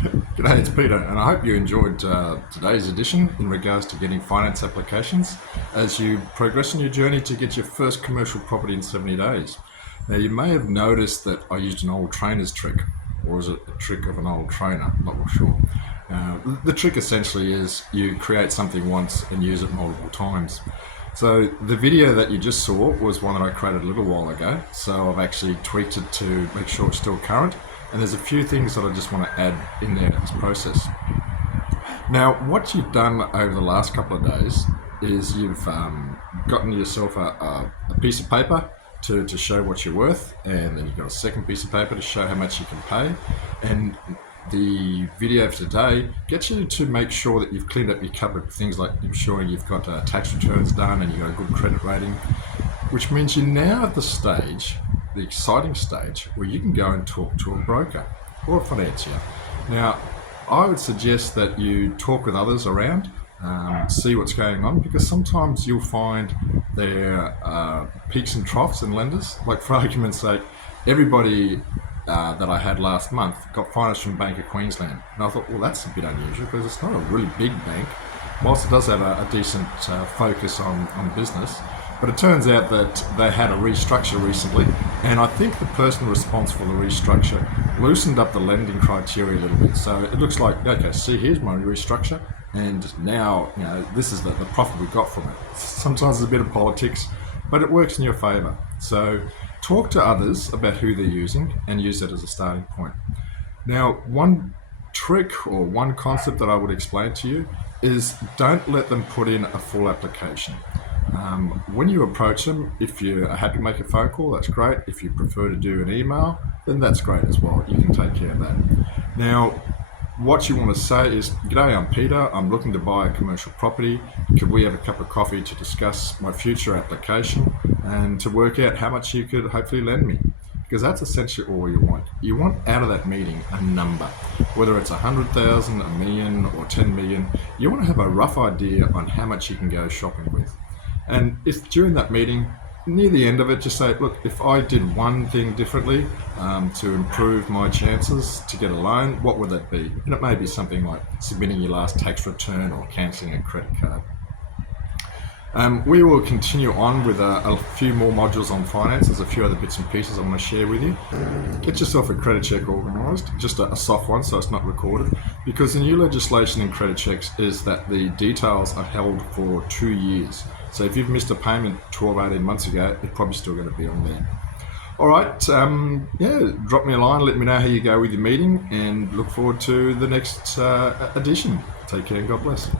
G'day, it's Peter, and I hope you enjoyed today's edition in regards to getting finance applications as you progress in your journey to get your first commercial property in 70 days. Now, you may have noticed that I used an old trainer's trick, or is it a trick of an old trainer? I'm not real sure. The trick essentially is you create something once and use it multiple times. So the video that you just saw was one that I created a little while ago, so I've actually tweaked it to make sure it's still current. And there's a few things that I just want to add in there in this process. Now, what you've done over the last couple of days is you've gotten yourself a piece of paper to show what you're worth, and then you've got a second piece of paper to show how much you can pay. And the video for today gets you to make sure that you've cleaned up your cupboard with things like ensuring you've got tax returns done and you've got a good credit rating, which means you're now at the stage, the exciting stage, where you can go and talk to a broker or a financier. Now, I would suggest that you talk with others around, see what's going on, because sometimes you'll find there are peaks and troughs in lenders. Like, for argument's sake, everybody that I had last month got financed from Bank of Queensland. And I thought, well, that's a bit unusual because it's not a really big bank, whilst it does have a decent focus on business. But it turns out that they had a restructure recently, and I think the person responsible for the restructure loosened up the lending criteria a little bit. So it looks like, okay, see, here's my restructure, and now, this is the profit we got from it. Sometimes there's a bit of politics, but it works in your favour. So talk to others about who they're using and use that as a starting point. Now, one trick or one concept that I would explain to you is don't let them put in a full application. When you approach them, if you are happy to make a phone call, that's great. If you prefer to do an email, then that's great as well. You can take care of that. Now, what you want to say is, "G'day, I'm Peter. I'm looking to buy a commercial property. Could we have a cup of coffee to discuss my future application and to work out how much you could hopefully lend me?" Because that's essentially all you want. You want out of that meeting a number, whether it's 100,000, a million, or 10 million. You want to have a rough idea on how much you can go shopping with. And if during that meeting, near the end of it, just say, look, if I did one thing differently to improve my chances to get a loan, what would that be? And it may be something like submitting your last tax return or cancelling a credit card. We will continue on with a few more modules on finance. There's a few other bits and pieces I want to share with you. Get yourself a credit check organised, just a soft one so it's not recorded, because the new legislation in credit checks is that the details are held for 2 years. So if you've missed a payment 12, 18 months ago, it's probably still going to be on there. All right, drop me a line, let me know how you go with your meeting, and look forward to the next edition. Take care and God bless.